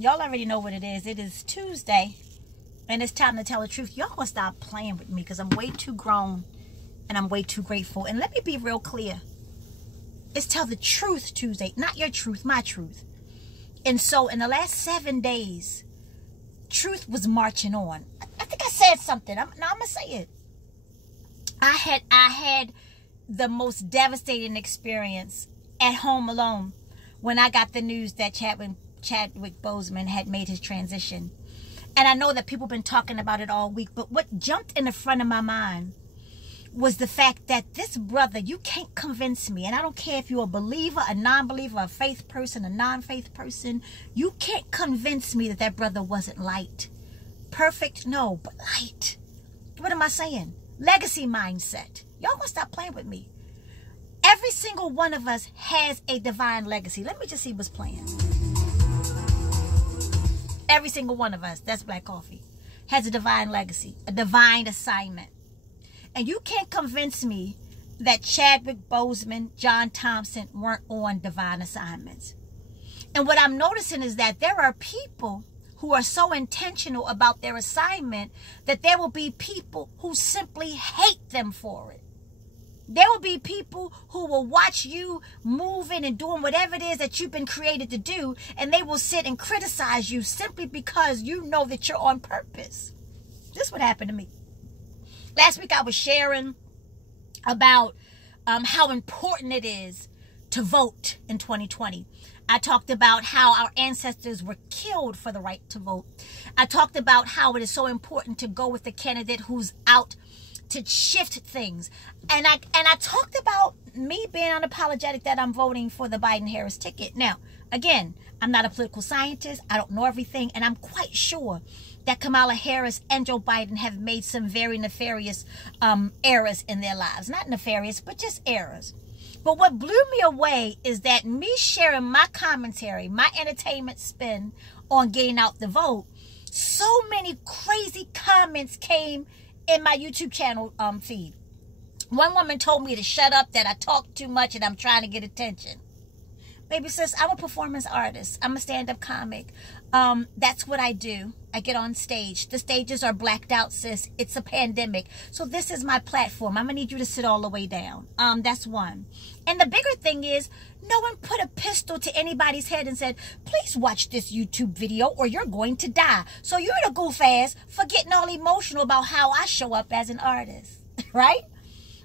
Y'all already know what it is. It is Tuesday, and it's time to tell the truth. Y'all gonna stop playing with me because I'm way too grown and I'm way too grateful. And let me be real clear. It's Tell the Truth Tuesday. Not your truth, my truth. And so in the last 7 days, truth was marching on. I think I said something. I'm going to say it. I had the most devastating experience at home alone when I got the news that Chadwick Boseman had made his transition. And I know that people have been talking about it all week, but what jumped in the front of my mind was the fact that this brother, you can't convince me, and I don't care if you're a believer, a non-believer, a faith person, a non-faith person, you can't convince me that brother wasn't light. Perfect? No, but light. What am I saying? Legacy mindset. Y'all gonna stop playing with me. Every single one of us has a divine legacy. Let me just see what's playing. Every single one of us, that's Black Coffee, has a divine legacy, a divine assignment. And you can't convince me that Chadwick Boseman, John Thompson weren't on divine assignments. And what I'm noticing is that there are people who are so intentional about their assignment that there will be people who simply hate them for it. There will be people who will watch you moving and doing whatever it is that you've been created to do, and they will sit and criticize you simply because you know that you're on purpose. This is what happened to me. Last week I was sharing about how important it is to vote in 2020. I talked about how our ancestors were killed for the right to vote. I talked about how it is so important to go with the candidate who's out to shift things. And I talked about me being unapologetic that I'm voting for the Biden-Harris ticket. Now, again, I'm not a political scientist. I don't know everything. And I'm quite sure that Kamala Harris and Joe Biden have made some very nefarious errors in their lives. Not nefarious, but just errors. But what blew me away is that me sharing my commentary, my entertainment spin on getting out the vote, so many crazy comments came in my YouTube channel feed. One woman told me to shut up, that I talk too much and I'm trying to get attention. Baby sis, I'm a performance artist. I'm a stand-up comic. That's what I do. I get on stage. The stages are blacked out, sis. It's a pandemic. So this is my platform. I'm going to need you to sit all the way down. That's one. And the bigger thing is, no one put a pistol to anybody's head and said, please watch this YouTube video or you're going to die. So you're the goof ass for getting all emotional about how I show up as an artist. Right?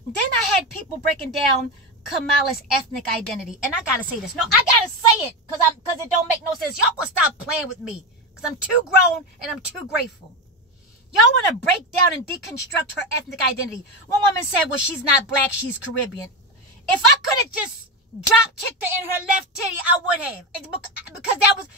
Then I had people breaking down Kamala's ethnic identity. And I gotta say this. No, I gotta say it because it don't make no sense. Y'all gonna stop playing with me because I'm too grown and I'm too grateful. Y'all want to break down and deconstruct her ethnic identity. One woman said, well, she's not black, she's Caribbean. If I could have just drop kicked her in her left titty, I would have. Because that was,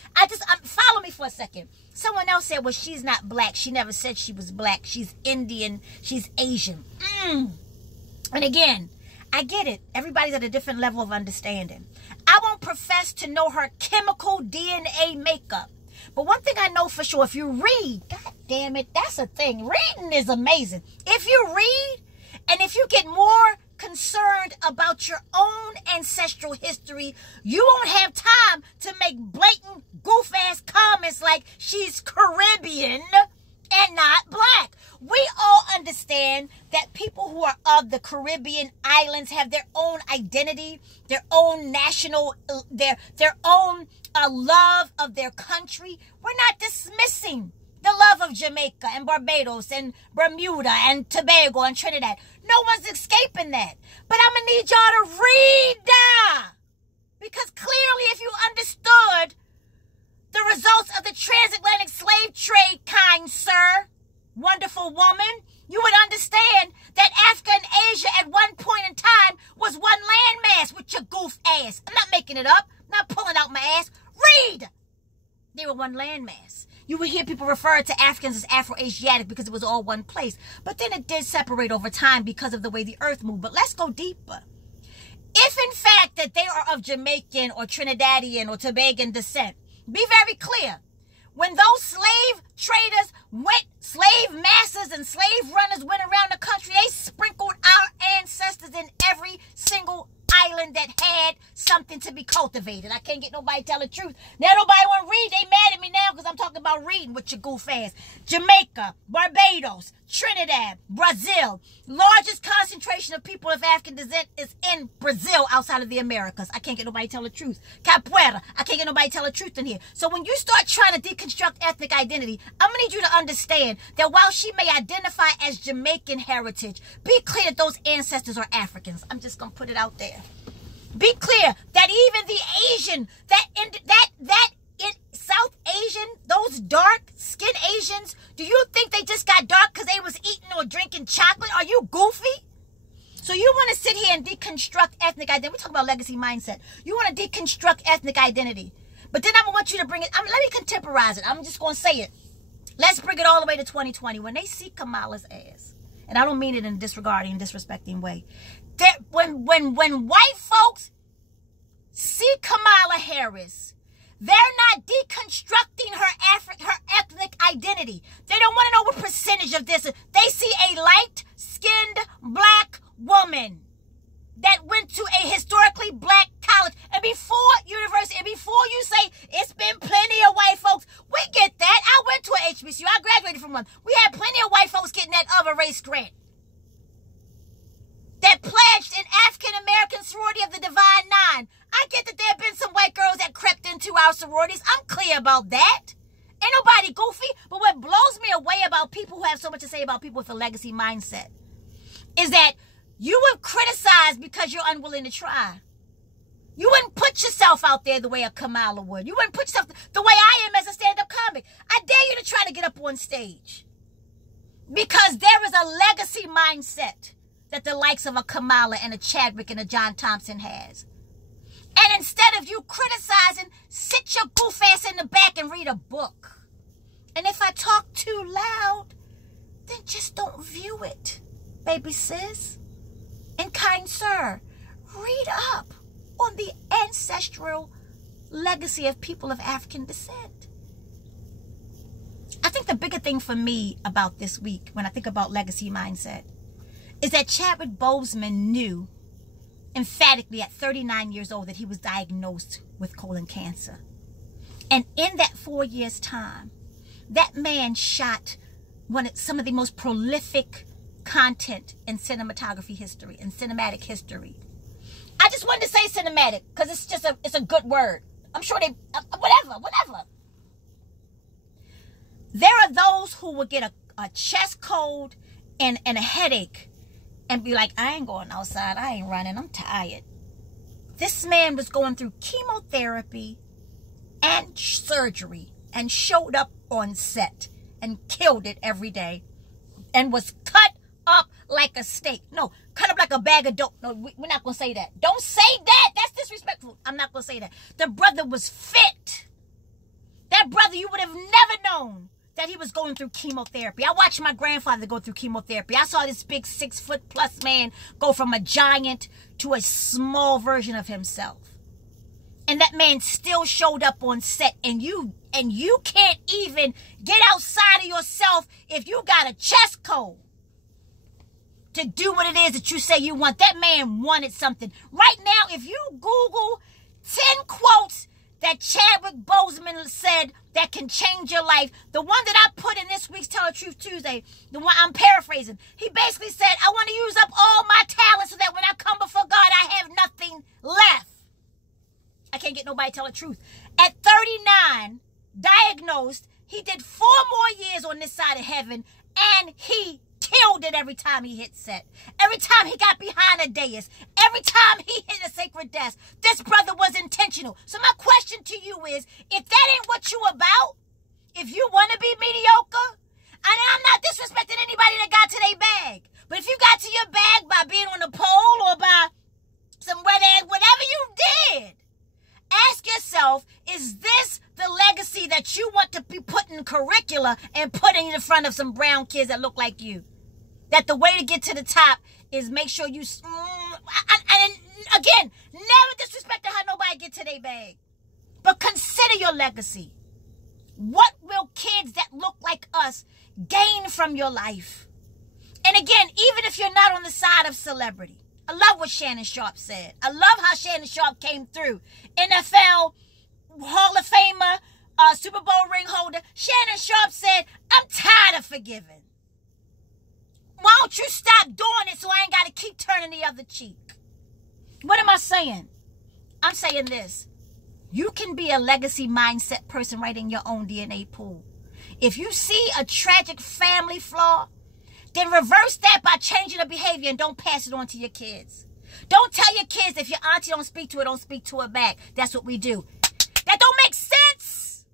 follow me for a second. Someone else said, well, she's not black. She never said she was black. She's Indian. She's Asian. And again, I get it. Everybody's at a different level of understanding. I won't profess to know her chemical DNA makeup. But one thing I know for sure, if you read, God damn it, that's a thing. Reading is amazing. If you read, and if you get more concerned about your own ancestral history, you won't have time to make blatant goof-ass comments like she's Caribbean and not black. We all understand that people who are of the Caribbean islands have their own identity, their own national, their own love of their country. We're not dismissing the love of Jamaica and Barbados and Bermuda and Tobago and Trinidad. No one's escaping that. But I'm going to need y'all to read that. Because clearly if you understood the results of the transatlantic slave trade, kind sir, wonderful woman, you would understand that Africa and Asia at one point in time was one landmass with your goof ass. I'm not making it up. I'm not pulling out my ass. Read! They were one landmass. You would hear people refer to Africans as Afro-Asiatic because it was all one place. But then it did separate over time because of the way the earth moved. But let's go deeper. If in fact that they are of Jamaican or Trinidadian or Tobagan descent, be very clear. When those slave traders slave masters and slave runners went around the country, they sprinkled our ancestors in every single island that had something to be cultivated. I can't get nobody to tell the truth. Now nobody want to read. They mad at me now start reading with your goof ass. Jamaica, Barbados, Trinidad, Brazil. Largest concentration of people of African descent is in Brazil outside of the Americas. I can't get nobody to tell the truth. Capoeira, I can't get nobody to tell the truth in here. So when you start trying to deconstruct ethnic identity, I'm going to need you to understand that while she may identify as Jamaican heritage, be clear that those ancestors are Africans. I'm just going to put it out there. Be clear that even the Asian, that in South Asian, those dark-skinned Asians, do you think they just got dark because they was eating or drinking chocolate? Are you goofy? So you want to sit here and deconstruct ethnic identity. We talk about legacy mindset. You want to deconstruct ethnic identity. But then I want you to bring it, let me contemporize it. I'm just going to say it. Let's bring it all the way to 2020. When they see Kamala's ass, and I don't mean it in a disregarding, disrespecting way, that when white folks see Kamala Harris, they're not deconstructing her ethnic identity. They don't want to know what percentage of this. They see a light-skinned black woman that went to a historically black college. And before university, and before you say it's been plenty of white folks, we get that. I went to a HBCU. I graduated from one. We had plenty of white folks getting that other race grant that pledged an African-American sorority of the Divine Nine. I get that there have been some white girls that crept into our sororities. I'm clear about that. Ain't nobody goofy. But what blows me away about people who have so much to say about people with a legacy mindset is that you would criticize because you're unwilling to try. You wouldn't put yourself out there the way a Kamala would. You wouldn't put yourself the way I am as a stand-up comic. I dare you to try to get up on stage. Because there is a legacy mindset that the likes of a Kamala and a Chadwick and a John Thompson has. And instead of you criticizing, sit your goof ass in the back and read a book. And if I talk too loud, then just don't view it, baby sis. And kind sir, read up on the ancestral legacy of people of African descent. I think the bigger thing for me about this week, when I think about legacy mindset, is that Chadwick Boseman knew emphatically at 39 years old that he was diagnosed with colon cancer. And in that 4 years' time, that man shot some of the most prolific content in cinematography history and cinematic history. I just wanted to say cinematic because it's just it's a good word. I'm sure they, whatever. There are those who will get a chest cold and a headache and be like, I ain't going outside. I ain't running. I'm tired. This man was going through chemotherapy and surgery and showed up on set and killed it every day and was cut up like a steak. No, cut up like a bag of dope. No, we're not going to say that. Don't say that. That's disrespectful. I'm not going to say that. The brother was fit. That brother, you would have never known that he was going through chemotherapy. I watched my grandfather go through chemotherapy. I saw this big 6-foot+ man go from a giant to a small version of himself. And that man still showed up on set, and you can't even get outside of yourself if you got a chest cold to do what it is that you say you want. That man wanted something. Right now, if you Google 10 quotes that Chadwick Boseman said that can change your life, the one that I put in this week's Tell the Truth Tuesday, the one I'm paraphrasing, he basically said, I want to use up all my talents so that when I come before God, I have nothing left. I can't get nobody to tell the truth. At 39, diagnosed, he did 4 more years on this side of heaven, and he killed it every time he hit set. Every time he got behind a dais. Every time he hit a sacred desk. This brother was intentional. So my question to you is, if that ain't what you about, if you want to be mediocre, and I'm not disrespecting anybody that got to their bag, but if you got to your bag by being on a pole or by some wet egg, whatever you did, ask yourself, is this the legacy that you want to be put in curricula and put in front of some brown kids that look like you? That the way to get to the top is make sure you, and again, never disrespect how nobody get to their bag. But consider your legacy. What will kids that look like us gain from your life? And again, even if you're not on the side of celebrity, I love what Shannon Sharp said. I love how Shannon Sharp came through. NFL Hall of Famer, Super Bowl ring holder. Shannon Sharpe said, I'm tired of forgiving. Why don't you stop doing it so I ain't got to keep turning the other cheek? What am I saying? I'm saying this. You can be a legacy mindset person right in your own DNA pool. If you see a tragic family flaw, then reverse that by changing the behavior and don't pass it on to your kids. Don't tell your kids if your auntie don't speak to it back. That's what we do. That don't make sense.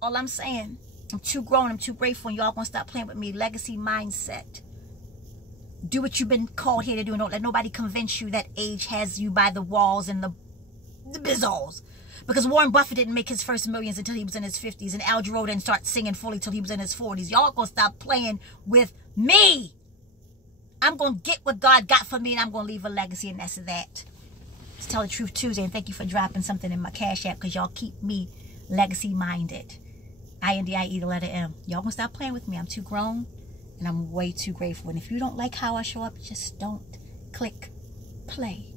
All I'm saying, I'm too grown, I'm too grateful, and y'all gonna stop playing with me. Legacy mindset. Do what you've been called here to do, and don't let nobody convince you that age has you by the walls and the bizzles. Because Warren Buffett didn't make his first millions until he was in his 50s, and Al Jarreau didn't start singing fully till he was in his 40s. Y'all gonna stop playing with me. I'm gonna get what God got for me, and I'm gonna leave a legacy, and that's that. It's Tell the Truth Tuesday, and thank you for dropping something in my Cash App, because y'all keep me legacy minded. INDIE, the letter M. Y'all gonna stop playing with me. I'm too grown, and I'm way too grateful. And if you don't like how I show up, just don't click play.